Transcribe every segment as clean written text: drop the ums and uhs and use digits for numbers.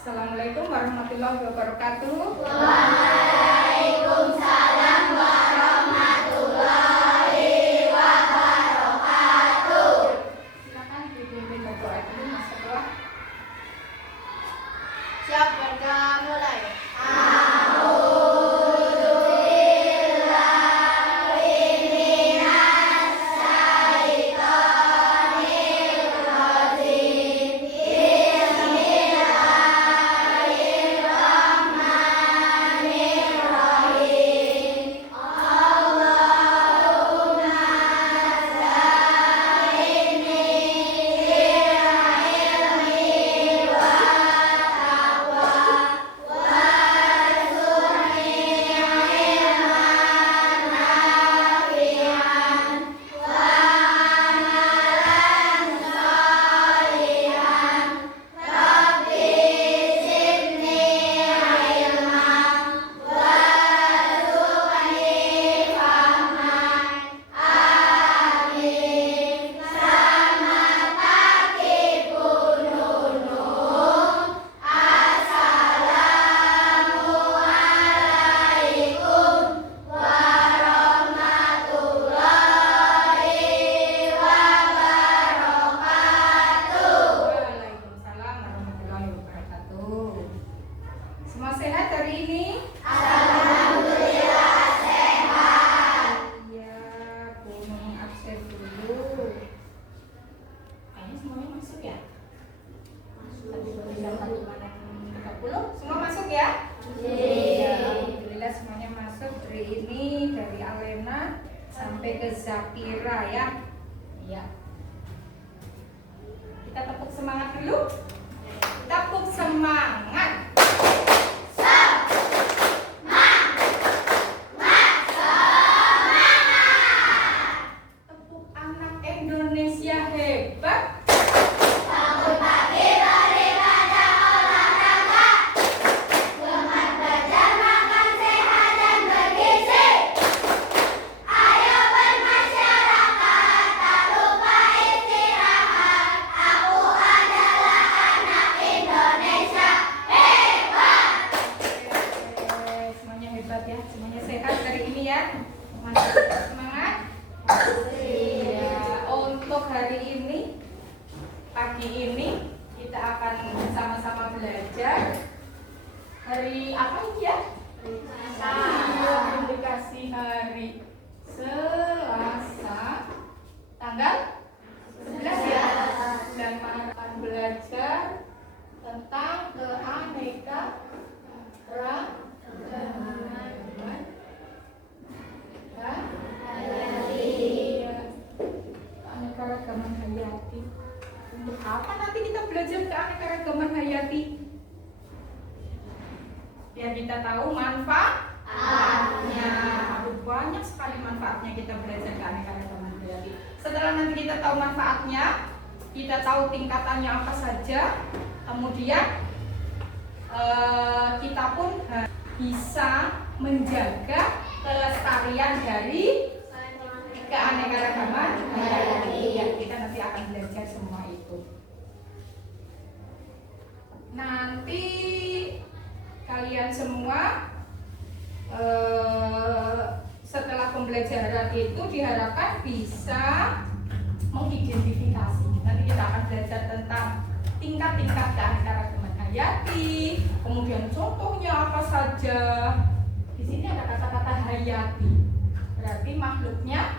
Assalamualaikum warahmatullahi wabarakatuh. Waalaikumsalam warahmatullahi wabarakatuh. Silakan dipimpin berdoa dulu Mas Ketua. Siap berdoa mulai. Waalaikumsalam warahmatullahi wabarakatuh. Semua sehat hari ini? Alhamdulillah sehat. Iya, gunung absen dulu. Kayaknya semuanya masuk ya? Tadi baru jam 1.30. Semua masuk ya? Iya, alhamdulillah semuanya masuk hari ini dari Alena sampai ke Zakira ya. Iya. Kita tepuk semangat dulu. Tepuk semangat. Tepuk anak Indonesia hebat. Bangun pagi beribadah olahraga. Semangat belajar makan sehat dan bergizi. Ayo bermasyarakat, tak lupa istirahat. Aku adalah anak Indonesia hebat. Semuanya hebat ya, semuanya sehat hari ini ya. Mantap, semangat. Iya, untuk hari ini, pagi ini kita akan sama-sama belajar. Hari apa ini ya? Iya, indikasi hari Selasa, tanggal 11 ya. Dan akan belajar tentang keanekaragaman hayati. Untuk apa nanti kita belajar keanekaragaman hayati? Biar kita tahu manfaatnya. Aduh, banyak sekali manfaatnya kita belajar keanekaragaman hayati. Setelah nanti kita tahu manfaatnya, kita tahu tingkatannya apa saja, kemudian kita pun bisa menjaga kelestarian dari keanekaragaman hayati. Ya, kita nanti akan belajar semua itu. Nanti kalian semua setelah pembelajaran itu diharapkan bisa mengidentifikasi. Nanti kita akan belajar tentang tingkat-tingkat keanekaragaman hayati, kemudian contohnya apa saja. Di sini ada kata-kata hayati, berarti makhluknya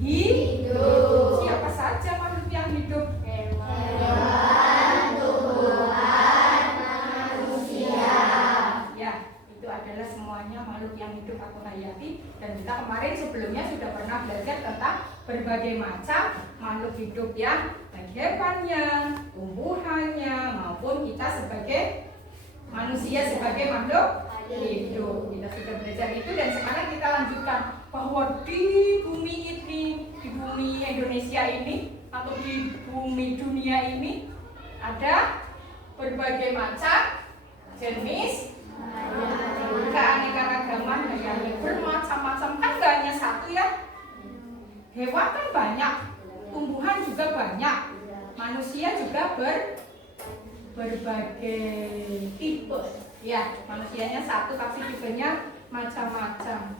hidup. Siapa saja makhluk yang hidup? Hewan, tumbuhan, manusia. Ya, itu adalah semuanya makhluk yang hidup atau hayati. Dan kita kemarin sebelumnya sudah pernah belajar tentang berbagai macam makhluk hidup yang baik hewannya, tumbuhannya, maupun kita sebagai manusia sebagai makhluk hidup. Kita sudah belajar itu dan sekarang kita lanjutkan bahwa di bumi ini, di bumi Indonesia ini atau di bumi dunia ini ada berbagai macam jenis keanekaragaman hayati. Bermacam-macam, kan gak hanya satu ya. Hewan kan banyak, tumbuhan juga banyak, manusia juga berbagai tipe. Ya, manusianya satu tapi tipenya macam-macam.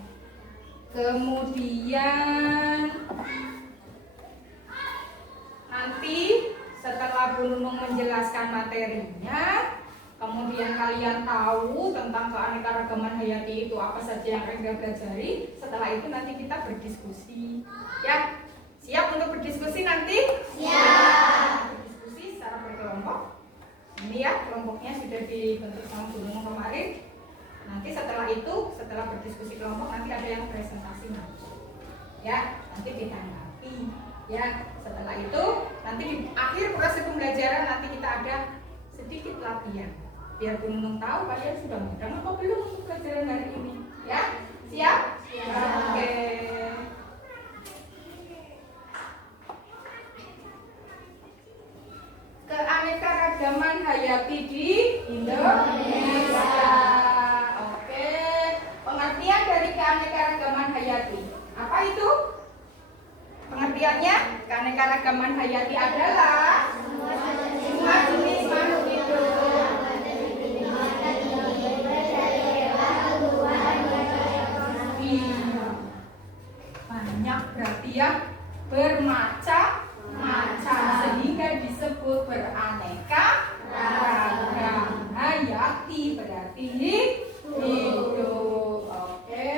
Kemudian nanti setelah Bu Nunung menjelaskan materinya, kemudian kalian tahu tentang keanekaragaman hayati itu apa saja yang kalian pelajari. Setelah itu nanti kita berdiskusi. Ya, siap untuk berdiskusi nanti? Siap. Berdiskusi secara berkelompok. Ini ya, kelompoknya sudah dibentuk sama Bu Nunung kemarin. Nanti setelah itu, setelah berdiskusi kelompok, nanti ada yang presentasi nanti. Ya, nanti ditanggapi. Ya, setelah itu nanti di akhir proses pembelajaran nanti kita ada sedikit latihan. Biar Bu Nunung tahu kalian sudah mudah apa belum untuk pelajaran hari ini. Ya, siap? Siap. Oke. Keanekaragaman hayati di Indonesia. Oke. Pengertian dari keanekaragaman hayati. Apa itu? Pengertiannya, keanekaragaman hayati adalah semua jenis makhluk hidup. Iya. Banyak berarti ya, bermacam-macam sehingga disebut beraneka ragam. Hayati berarti hidup. Oke,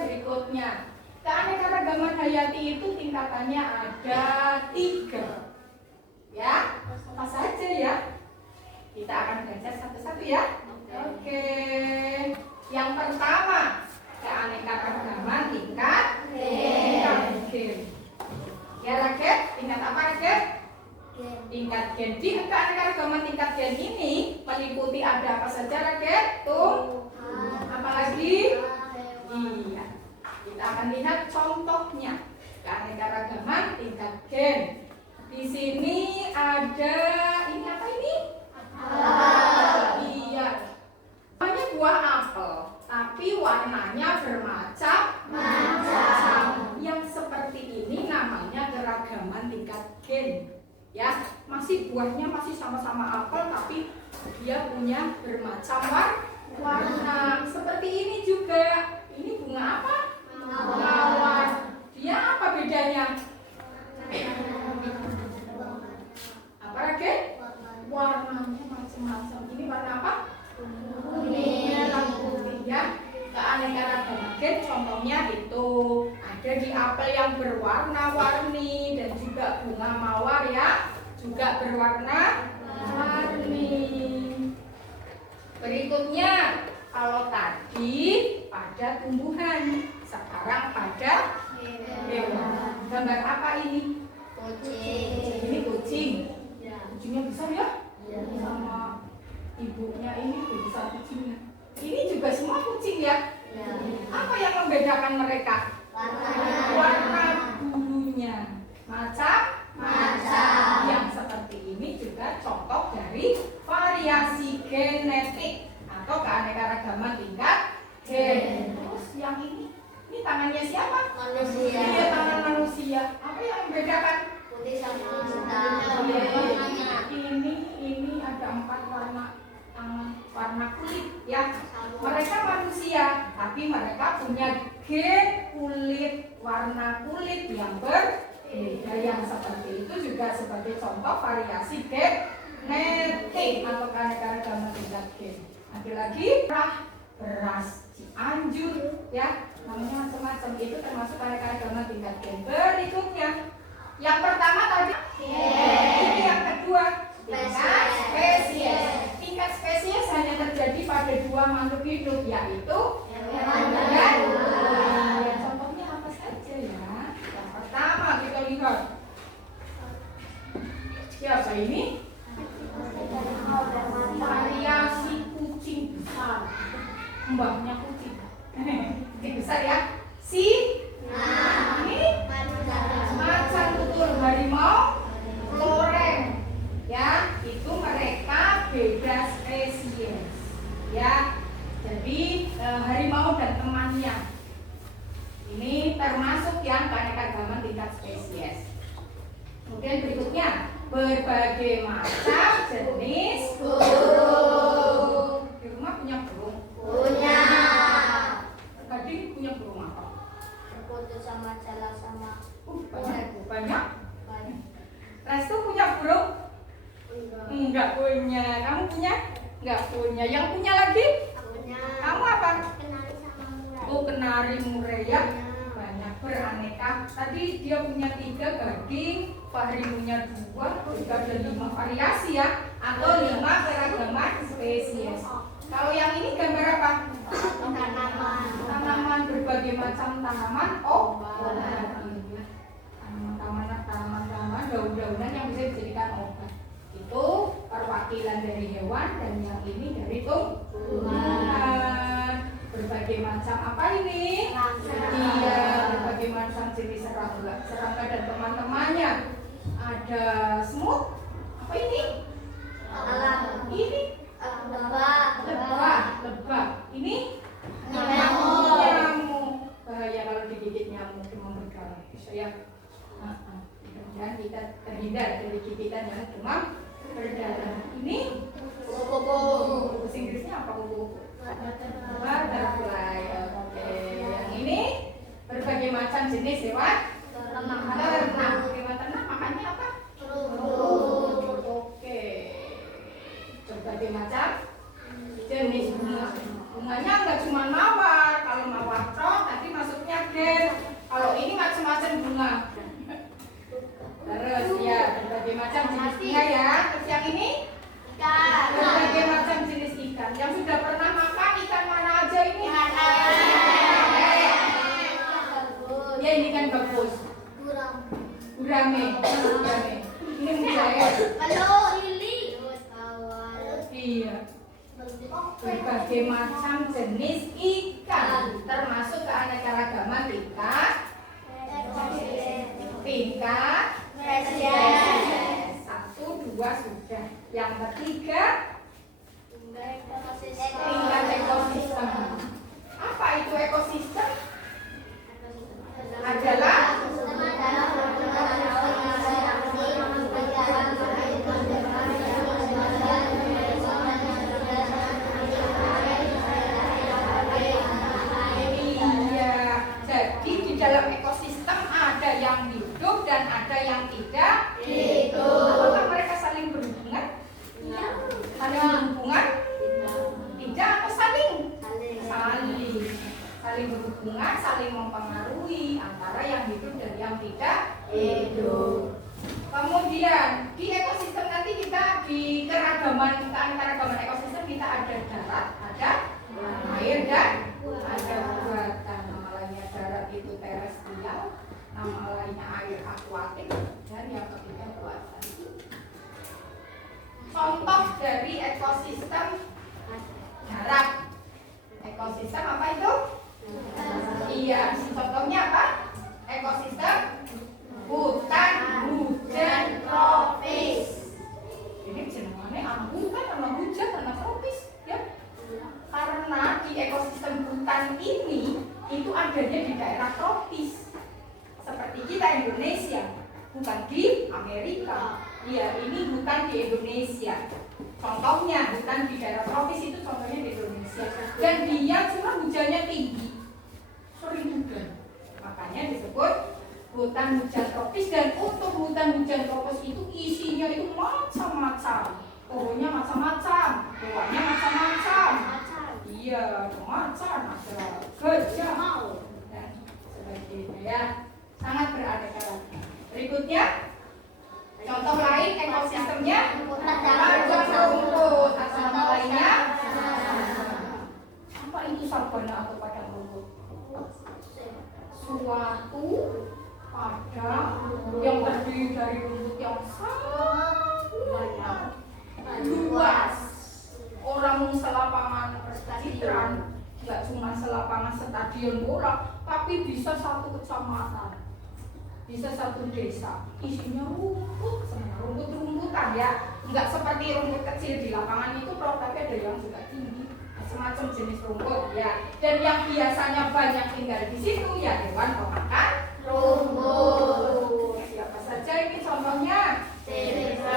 berikutnya. Keanekaragaman hayati itu tingkatannya ada 3. Ya, apa saja ya? Kita akan belajar satu-satu ya. Oke. Yang pertama, keanekaragaman tingkat gen. Ya, Raket? Tingkat apa, Raket? Tingkat gen. Di keanekaragaman tingkat gen ini meliputi ada apa saja, Raket? Tuh. Apalagi? Iya. Kita akan lihat contohnya keanekaragaman tingkat gen. Di sini ada ini apa ini? Iya. Namanya buah apel, tapi warnanya bermacam-macam. Yang seperti ini namanya keragaman tingkat gen. Ya, masih buahnya masih sama-sama apel, tapi dia punya bermacam warna. Seperti ini juga. Ini bunga apa? Mawar. Dia apa bedanya? Apa lagi? Warnanya macam-macam. Ini warna apa? Kuning. Putih ya. Keanekaragaman gen contohnya itu ada di apel yang berwarna-warni dan juga bunga mawar ya, juga berwarna-warni. Berikutnya, kalau tadi pada tumbuhan, sekarang pada hewan. Gambar apa ini? Kucing. Ini kucing. Kucingnya besar ya? Sama ibunya ini besar kucingnya. Ini juga semua kucing ya? Apa yang membedakan mereka? Warna bulunya. Macam-macam. Yang seperti ini juga contoh dari variasi genetik atau keanekaragaman tingkat gen. Terus yang ini tangannya siapa? Manusia. Iya, tangan manusia. Apa yang membedakan? Putih sama hitam. Ini ada 4 warna kulit ya. Mereka manusia, tapi mereka punya gen kulit, warna kulit yang berbeda. Yang seperti itu juga sebagai contoh variasi genetik atau keanekaragaman tingkat gen. Ada lagi beras Cianjur ya, namanya macam-macam. Itu termasuk keanekaragaman tingkat gen. Berikutnya, yang pertama tadi ini, yang kedua tingkat spesies. Tingkat spesies hanya terjadi pada 2 makhluk hidup, yaitu hewan dan buaya. Contohnya apa saja ya? Yang pertama kita lihat siapa ini? Variasi kucing besar. Mbahnya kucing. Kucing besar ya. Ini macan tutul, harimau loreng. Ya, itu mereka beda spesies. Ya. Jadi harimau dan temannya ini termasuk yang keanekaragaman tingkat spesies. Kemudian berikutnya berbagai macam jenis burung. Di rumah punya burung? Punya. Gading punya burung apa? Kutu sama jala sama. Banyak. Banyak. Banyak. Restu punya burung? Enggak. Enggak punya. Kamu punya? Enggak punya. Yang punya lagi? Punya. Kamu apa? Kenali sama murai. Oh, kenari murai ya. Punya. Banyak beraneka. Tadi dia punya 3 gading, Fahri punya 2, juga ada 5 variasi ya, atau 5 keragaman spesies. Kalau yang ini gambar apa? Tanaman. Tanaman, berbagai macam tanaman. Oh, tanaman, daun-daunan yang bisa dijadikan obat. Itu perwakilan dari hewan, dan yang ini dari tumbuhan. Berbagai macam apa ini? Iya, berbagai macam jenis serangga dan teman-temannya. Ada semut. Apa ini? Ini lebah. Ini nyamuk. Bahaya kalau digigit nyamuk, demam berdarah. Ya. Dan kita terhindar dari gigitan yang demam berdarah. Ini bahasa Inggrisnya apa? Butterfly. Oke. Yang ini berbagai macam jenis hewan ternak. Hewan ternak makannya apa? Oke. Berbagai macam jenis bunga. Bunganya nggak cuma mawar. Kalau mawar cok tadi masuknya gen. Kalau ini macam-macam bunga. Terus ya berbagai macam jenis bunga ya. Terus yang ini berbagai macam jenis ikan. Yang sudah pernah makan ikan mana aja ini? Ya ini kan bagus. Gurame. Ini mujair. Iya. Berbagai macam jenis ikan, termasuk keanekaragaman tingkat. Satu, dua sudah. Yang ketiga tingkat ekosistem. Apa itu ekosistem? Adalah dalam ekosistem ada yang hidup dan ada yang tidak hidup. Apakah mereka saling berhubungan? Saling berhubungan? Tidak atau saling? Saling berhubungan, saling mempengaruhi antara yang hidup dan yang tidak hidup. Kemudian di ekosistem nanti kita di keanekaragaman ekosistem kita ada darat, ada air dan ada buatan. Darat itu terestrial, nama lainnya air akuatik, dan yang ketiga buatan. Contoh dari ekosistem darat. Ekosistem apa itu? Iya, contohnya apa? Ekosistem hutan hujan tropis. Ini jenengannya anak hutan, anak hujan, anak tropis, ya. Karena di ekosistem hutan ini itu adanya di daerah tropis seperti kita Indonesia, bukan di Amerika. Iya, ini hutan di Indonesia. Contohnya hutan di daerah tropis itu contohnya di Indonesia. Dan dia curah hujannya tinggi, sering hujan. Makanya disebut hutan hujan tropis. Dan untuk hutan hujan tropis itu isinya itu macam-macam. Pohonnya macam-macam, buahnya macam-macam. Iya, macan, ada gajah dan sebagainya ya. Sangat beraneka ragam. Berikutnya, contoh lain ekosistemnya padang rumput atau nama lainnya. Apa itu sabana atau padang rumput? Suatu padang yang terdiri dari rumput yang sangat luas. Orang selapangan Citran, nggak cuma selapangan stadion bola, tapi bisa satu kecamatan, bisa satu desa, isinya rumput, rumput-rumputan ya, nggak seperti rumput kecil di lapangan itu, tapi ada yang juga tinggi, macam-macam jenis rumput ya. Dan yang biasanya banyak tinggal di situ ya hewan pemakan rumput. Siapa saja ini contohnya? Zebra.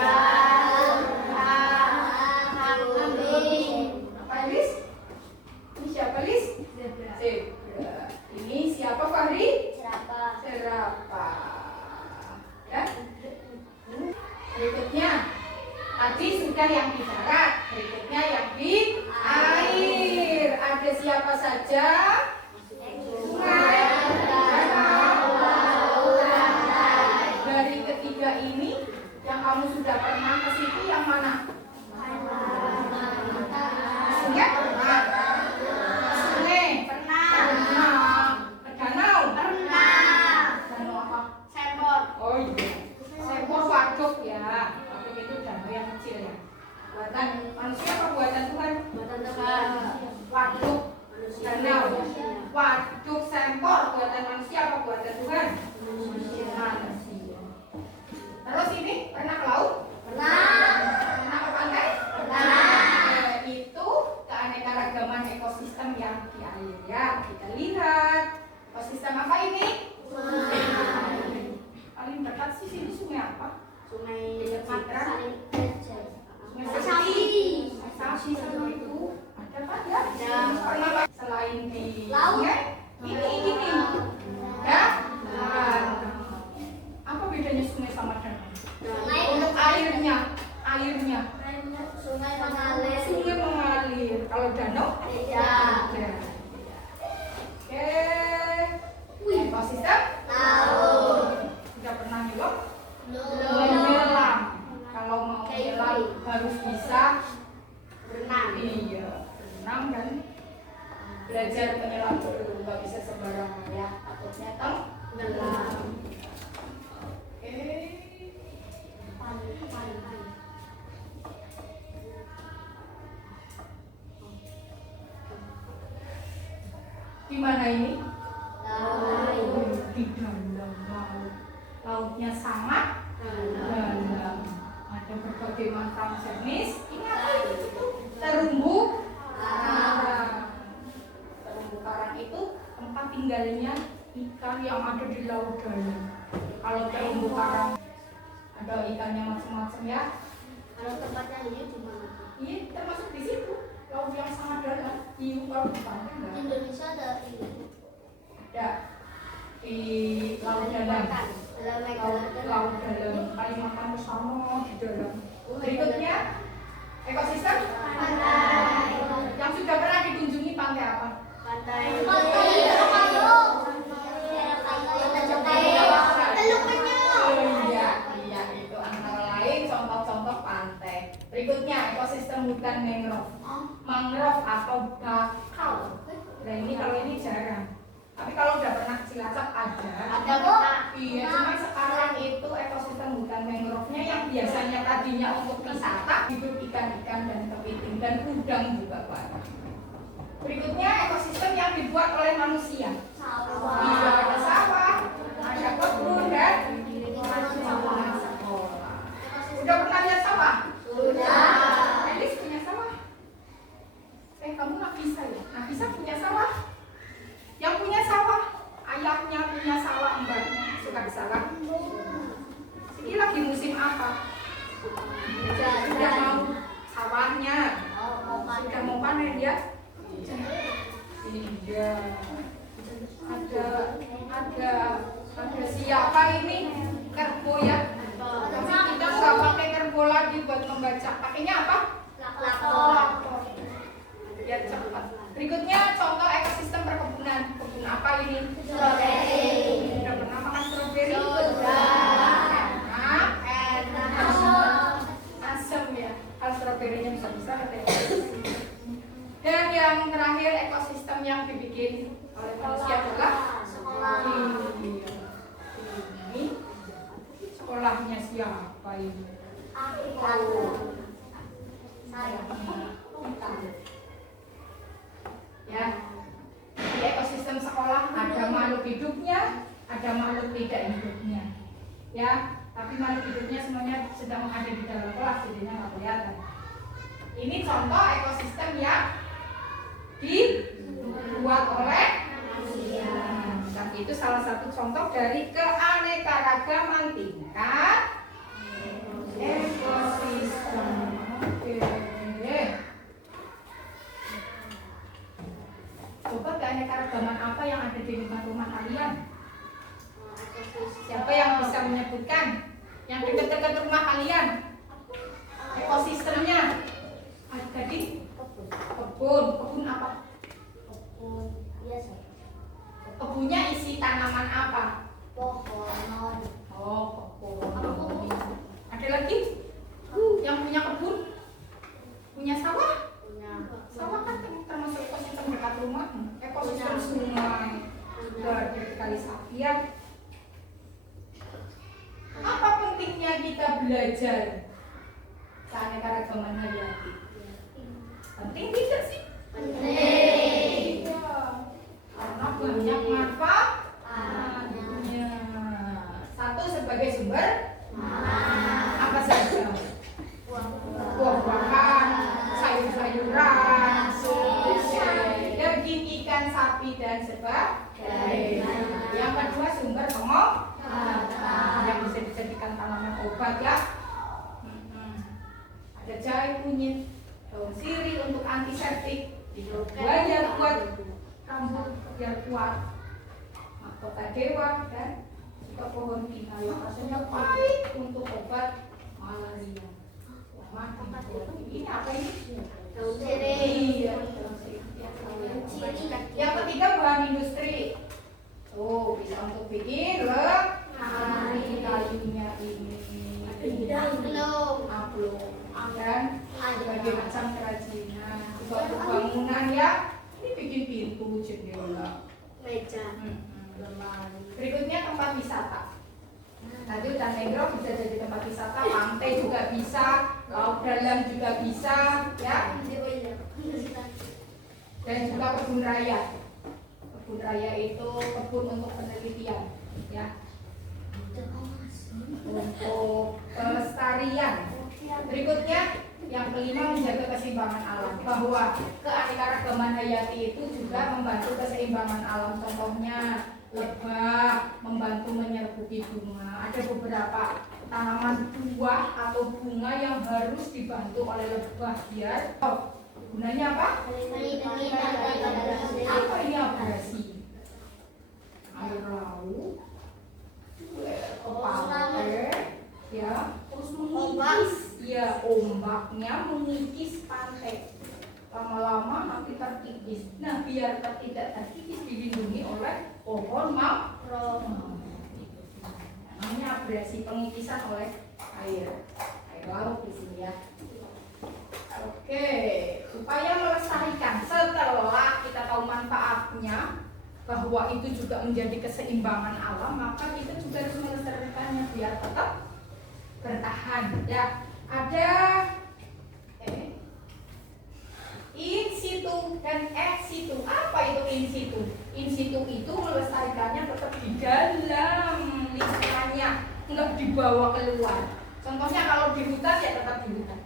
kita lihat ekosistem apa ini? Paling dekat sih sini sungai apa? Sungai Matra. saling belajar. Sungai Sapi. Sapi sama itu ada kan ya? Ada. Pernah selain di Laut. sungai ini ya? Nah, apa bedanya sungai sama danau? Sungai. Untuk airnya Sungai mengalir. sungai mengalir. Kalau danau Beda. ada. Oke. Ekosistem Laut. sudah pernah nyelam? Belum. Menyelam. Kalau mau menyelam harus bisa Renang. iya, renang dan belajar menyelam dulu, nggak bisa sembarangan ya, takutnya tenggelam. Oke. Di mana ini? Laut. Di dalam laut. Lautnya sangat dalam. Ada berbagai macam jenis. Ini apa itu? Terumbu karang. Terumbu karang itu tempat tinggalnya ikan yang ada di laut dalam. Kalau terumbu karang ada ikannya macam-macam ya. Kalau tempatnya hiu di mana? Iya, termasuk di situ. Laut yang sangat dalam. Hiu kalau di pantai enggak Indonesia ada hiu. ada. Di laut dalam. Laut dalam. Kalimantan bersama di dalam. Berikutnya ekosistem yang sudah pernah dikunjungi pantai apa? Pantai. Iya, itu antara lain contoh-contoh pantai. Berikutnya ekosistem hutan mangrove. Mangrove atau bakau. Nah ini kalau ini jarang. Tapi kalau udah pernah ke Cilacap ada. Ada, Kak. Iya, cuma sekarang itu ekosistem hutan mangrove-nya yang biasanya tadinya untuk wisata hidup ikan-ikan dan kepiting dan udang juga banyak. Berikutnya ekosistem yang dibuat oleh manusia. Iya, ada sawah, ada kebun dan lingkungan sekolah. Udah pernah lihat sawah? Sudah. Elis punya sawah? Kamu Nafisa ya? Nafisa punya sawah? Yang punya sawah, ayahnya punya sawah, mbaknya suka di sawah. Ini lagi musim apa? Sudah mau sawahnya, sudah mau panen ya? Iya. Ada siapa ini? Kerbo ya? Tapi kita nggak pakai kerbo lagi buat membaca. Pakainya apa? Laptop. Biar cepat. Berikutnya contoh ekosistem perkebunan. Kebun apa ini? Strawberry. Sudah pernah makan strawberry? Sudah. Enak. Asam ya. Kalau strawberry-nya bisa-bisa katanya. Dan yang terakhir ekosistem yang dibikin oleh manusia adalah Iya. Ini sekolahnya siapa ini? Ya, di ekosistem sekolah ada makhluk hidupnya, ada makhluk tidak hidupnya. Ya, tapi makhluk hidupnya semuanya sedang ada di dalam kelas, jadinya nggak kelihatan. Ini contoh ekosistem yang dibuat oleh manusia. Dan itu salah satu contoh dari keanekaragaman tingkat ekosistem. Oke. Coba keanekaragaman apa yang ada di lingkungan rumah kalian? Siapa yang bisa menyebutkan? Yang dekat-dekat rumah kalian? Ekosistemnya ada di kebun apa? Kebunnya isi tanaman apa? Pohon. Oh, kebun. Ada lagi? Yang punya kebun? Punya sawah? Sawah kan termasuk ekosistem dekat rumah. Ekosistem sungai. Sudah kali sapian. Apa pentingnya kita belajar keanekaragaman hayati? Penting tidak sih? Penting. Iya. Karena banyak manfaatnya. Satu sebagai sumber apa saja? Buah-buahan, sayur-sayuran, daging ikan, sapi dan sebagai. Yang kedua sumber pengobatan yang bisa dijadikan tanaman obat ya. Ada jahe kunyit, daun sirih untuk antiseptik, buaya buat rambut biar kuat, mahkota dewa dan juga pohon pinang yang rasanya pahit untuk obat malaria. Wah, ini apa ini? Daun sirih. Iya. Yang ketiga bahan industri. Tuh bisa untuk bikin lemari kayunya ini. Amplop dan berbagai macam kerajinan. Buat bangunan ya. Ini bikin pintu, jendela, Meja. lemari. Berikutnya tempat wisata. Tadi hutan mangrove bisa jadi tempat wisata, pantai juga bisa, laut dalam juga bisa, ya. Dan juga kebun raya. Kebun raya itu kebun untuk penelitian, ya. Untuk pelestarian. Berikutnya yang kelima menjaga keseimbangan alam, bahwa keanekaragaman hayati itu juga membantu keseimbangan alam. Contohnya lebah membantu menyerbuki bunga. Ada beberapa tanaman buah atau bunga yang harus dibantu oleh lebah biar gunanya apa? Apa ini abrasi? Air laut, pantai, ya, terus mengikis, ya ombaknya mengikis pantai. Lama-lama nanti terkikis. Nah, biar tidak terkikis dilindungi oleh pohon mangrove. Namanya abrasi, pengikisan oleh air laut di sini ya. Oke, upaya melestarikan setelah kita tahu manfaatnya bahwa itu juga menjadi keseimbangan alam, maka kita juga harus melestarikannya biar tetap bertahan ya. Ada in situ dan ex situ. Apa itu in situ? In situ itu melestarikannya tetap di dalam lingkungannya, enggak dibawa keluar. Contohnya kalau di hutan ya tetap di hutan.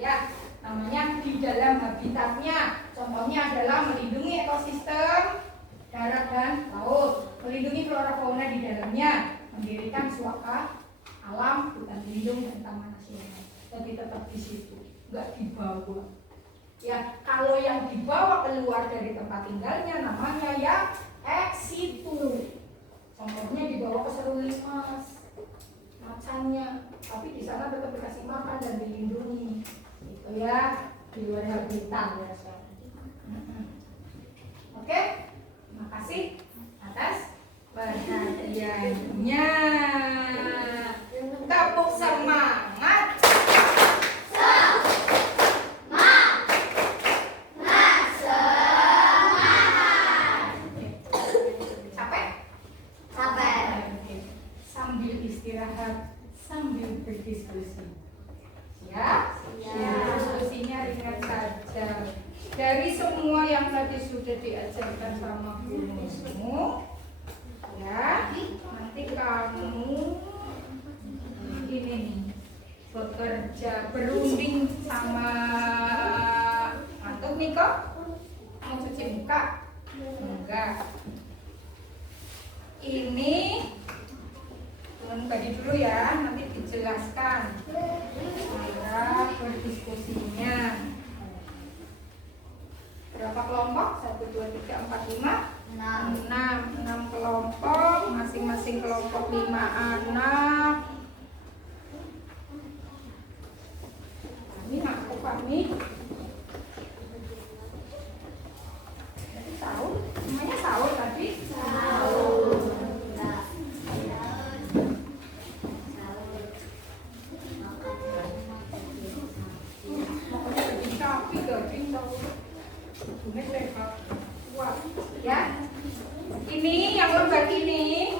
Ya, namanya di dalam habitatnya. Contohnya adalah melindungi ekosistem darat dan laut, melindungi flora fauna di dalamnya, mendirikan suaka alam, hutan lindung dan taman nasional. Jadi tetap di situ, enggak dibawa. Ya, kalau yang dibawa keluar dari tempat tinggalnya namanya ya ex situ. Contohnya dibawa ke serulimas, macannya, tapi di sana tetap dikasih makan dan dilindungi. Itu ya, di luar habitat ya. Oke, terima kasih atas perhatiannya. Tepuk semangat. Sambil istirahat, sambil berdiskusi. Siap? Diskusinya ringan saja. Dari semua yang tadi sudah diajarkan sama gurumu, ya, nanti kamu ini nih bekerja berunding sama antum nih kok. Mau cuci muka? Enggak. Ini turun bagi dulu ya, nanti dijelaskan cara berdiskusinya. Berapa kelompok? 1, 2, 3, 4, 5 6 kelompok, masing-masing kelompok 5 anak. Ini aku kami sahur, namanya sahur tadi. Ya, ini yang lembar ini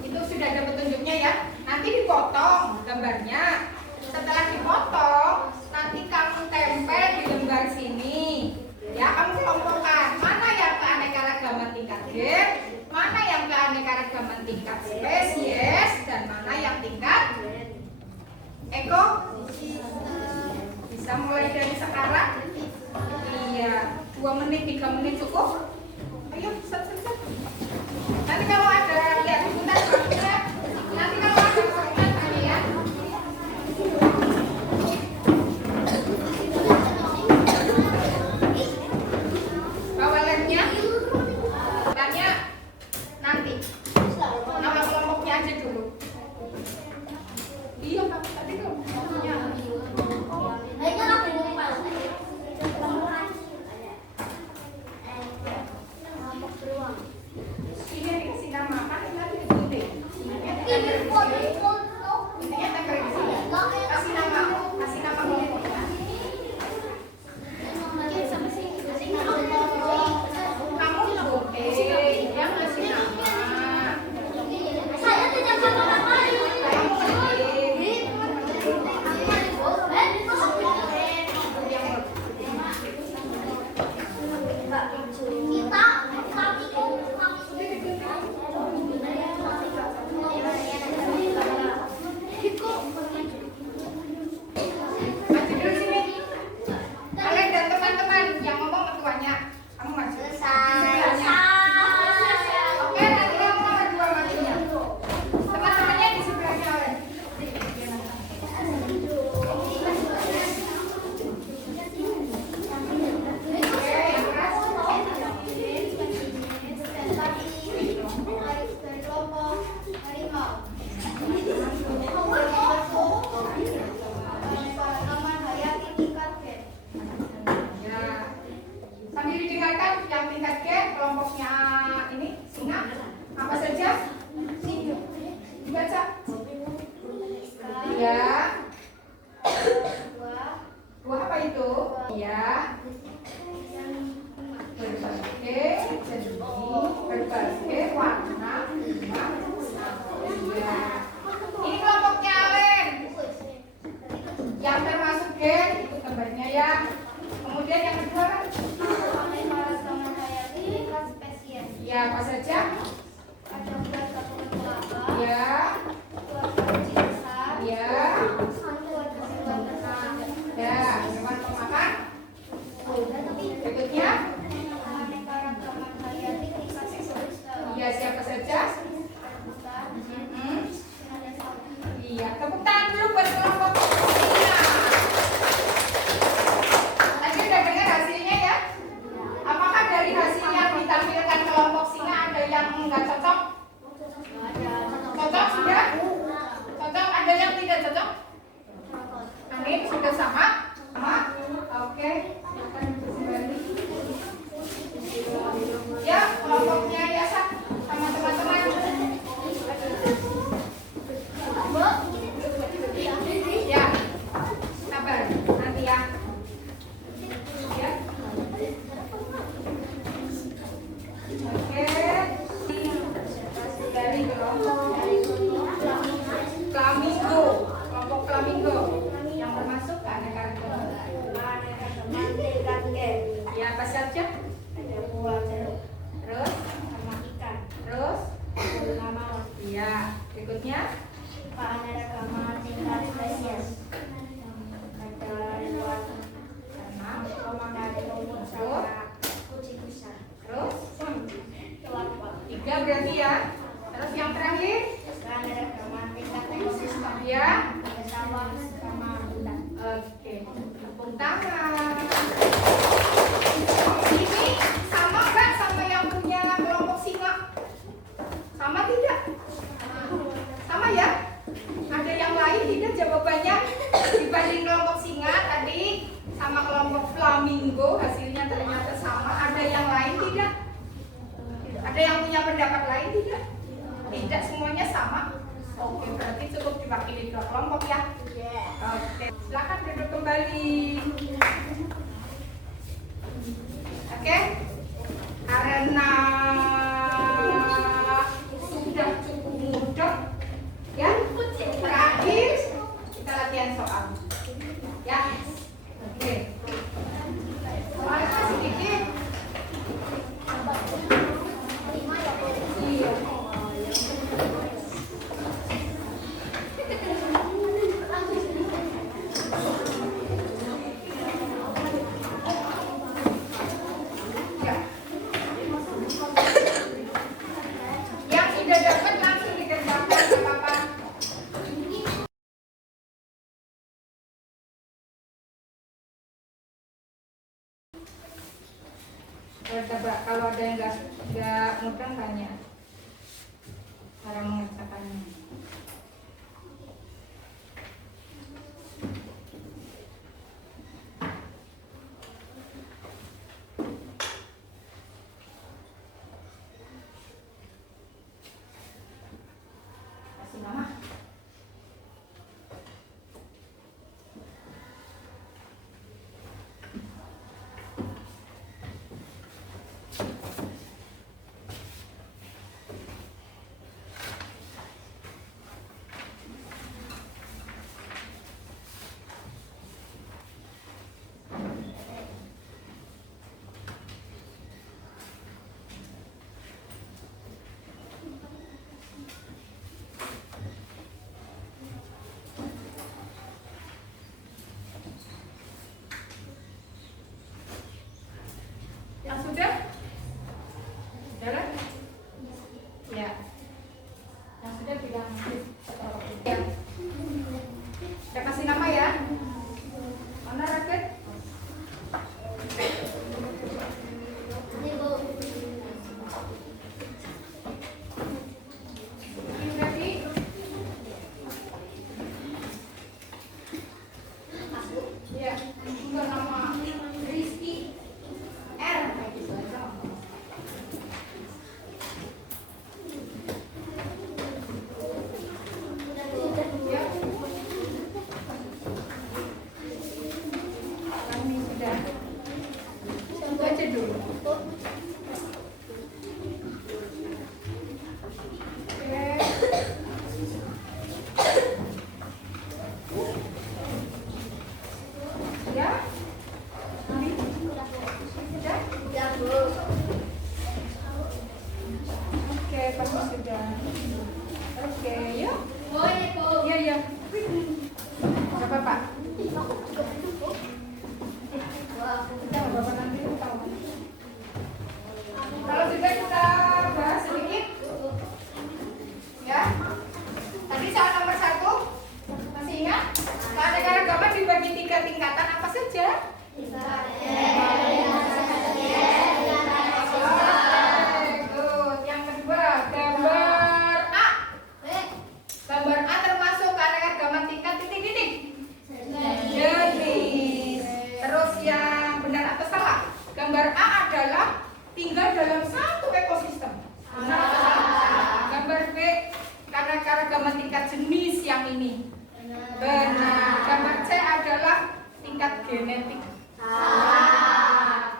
itu sudah ada petunjuknya ya. Nanti dipotong gambarnya. Setelah dipotong, nanti kamu tempel di lembar sini. Ya, kamu kelompokkan mana yang keanekaragaman tingkat G, mana yang keanekaragaman tingkat spesies, dan mana yang tingkat bisa mulai dari sekarang. Iya, 2 menit, 3 menit cukup? Yuk, set. Nanti kalau ada lihat ikutan ya. Nanti kalau ada ikutan tadi ya. Bawa lemnya. Lemnya nanti. Nama kelompoknya aja dulu. Iya, Pak. Tadi kelompoknya. Ini dikasih nama kan nanti digunting. Intinya tempel di sini. Kasih nama kelompoknya. Kamu boleh yang kasih nama. Saya tidak sama sekali. Maju dulu sini. Kalian dan teman-teman yang ngomong ketuanya. Kamu maju. Sebelahnya. Oke, nanti kamu berdua majunya. Teman-temannya di sebelahnya oleh. Oke, yang keras. Ya. Sambil didengarkan yang tingkat G kelompoknya ini singa apa saja? Dibaca. Ya. Dua apa itu? Ya. Berbagai jenis, berbagai warna. Ya. Ini kelompoknya Alen. Yang termasuk G itu gambarnya ya. Kemudian yang kedua kan? Ya, apa saja? Ya. Ya. Ya, hewan pemakan. Berikutnya? Iya, siapa saja? Iya, tepuk tangan dulu buat kelompok singa. Tadi udah dengar hasilnya ya? Apakah dari hasil yang ditampilkan kelompok singa ada yang nggak cocok? Cocok sudah? Cocok, ada yang tidak cocok? Amin, sudah sama? Sama? Oke, silakan kembali. Ya, kelompoknya Yasa sama teman-teman. Ya, sabar, nanti ya. Ya. Oke, dari kelompok Flamingo, kelompok Flamingo yang termasuk keanekaragaman. Ya, apa saja? Terus? Terus? Iya, berikutnya? Terus? Tiga berarti ya. Terus yang terakhir? Ya. Oke, tepuk tangan. Ini sama nggak sama yang punya kelompok singa? Sama tidak? Sama ya? Ada yang lain tidak jawabannya dibanding kelompok singa tadi sama kelompok flamingo hasilnya ternyata sama. Ada yang lain tidak? Ada yang punya pendapat lain tidak? Tidak, semuanya sama. Oke, berarti cukup diwakili dua kelompok ya. Oke, silakan duduk kembali. Oke, karena sudah cukup mudah, ya. Terakhir kita latihan soal, ya. Oke, soalnya sedikit. Iya. Bertebak. Kalau ada yang nggak mudah tanya cara mengerjakannya. Kasih nama. Yang sudah? Sudah? Ya. Yang sudah bilang ya. Saya kasih nama ya. Mana raket? Ready? Ya. Enggak nama Rizky. R kayak gitu aja. Ya. Kami sudah. Tunggu aja dulu. Oke. Ya. Sudah? Oke, pasti sudah. Oke, yuk. Iya, iya. Gak apa-apa. Kita Bapak nanti tahu. Kalau sudah kita bahas sedikit. Ya. Tadi soal nomor 1. Masih ingat? Keanekaragaman dibagi 3 tingkatan apa saja? Good. Yang kedua, gambar A. Gambar A termasuk keanekaragaman tingkat titik-titik. Jenis. Terus yang benar atau salah? Gambar A adalah tinggal dalam satu ekosistem. Benar atau salah? Gambar B, keanekaragaman tingkat jenis yang ini. Benar. Gambar C adalah tingkat genetik.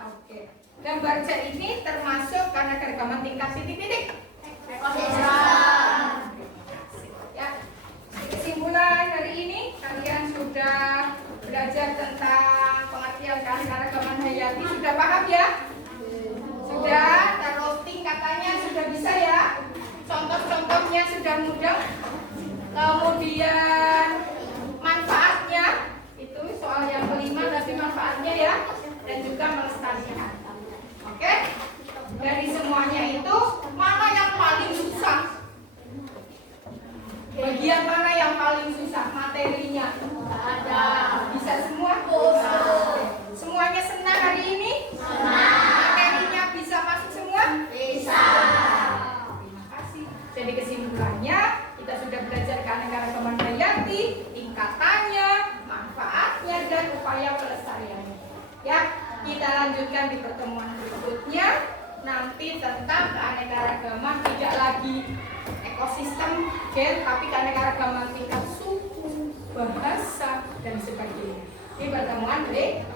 Oke. Gambar C ini termasuk keanekaragaman tingkat titik-titik. Ya. Kesimpulan hari ini kalian sudah belajar tentang pengertian keanekaragaman hayati. Sudah paham ya? Sudah. Terus tingkatannya sudah bisa ya? Contoh-contohnya sudah mudah. Kemudian manfaatnya itu soal yang kelima nanti manfaatnya ya, dan juga melestarikan. Oke? Dari semuanya itu mana yang paling susah? Bagian mana yang paling susah materinya? Ada. Bisa semua? Semuanya senang hari ini? Materinya bisa masuk semua? Bisa. Terima kasih. Jadi kesimpulannya kita sudah belajar keanekaragaman hayati, tingkatannya, manfaatnya, dan upaya pelestariannya. Ya, kita lanjutkan di pertemuan berikutnya. Nanti tentang keanekaragaman tidak lagi ekosistem gen, tapi keanekaragaman tingkat suku, bahasa, dan sebagainya. Ini pertemuan berikutnya.